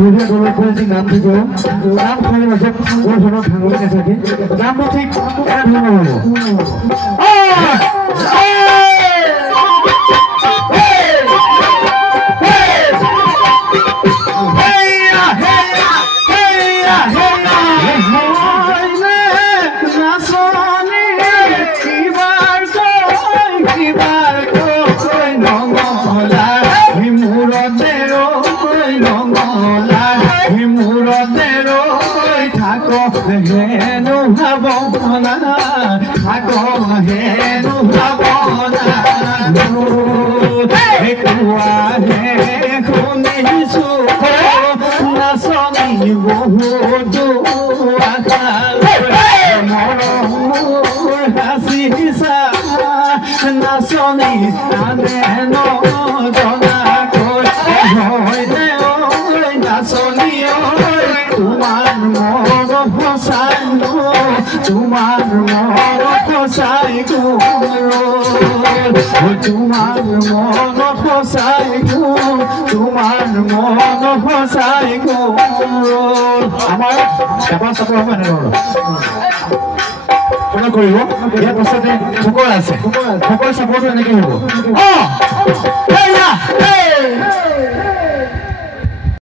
ধুনীয়া দলৰ পৰি নাম থাকিব নাম খোৱাৰ পাছত কোনো ধৰণৰ ভাঙনি নাথাকে নামটো ঠিক এনেধৰণৰ হেনো ভাৱনা থাকো হেনো ভাৱনা কোৱাহে শুনিছো নাচনি বহুতো আশা মৰমৰ হাচিছা নাচনি আনে নজনাকৈ হয়নে নাচনি তোমাৰ মন ফসাই তোমাৰ মন ফসাই তোমাৰ মন ফসাই তোমাৰ মন ফসাই আমাৰ এবাৰ চাব মানে কোনে কৰিব ইয়াৰ পাছতে ফকৰ আছে ফকৰ চাপৰটো এনেকৈ হ'ব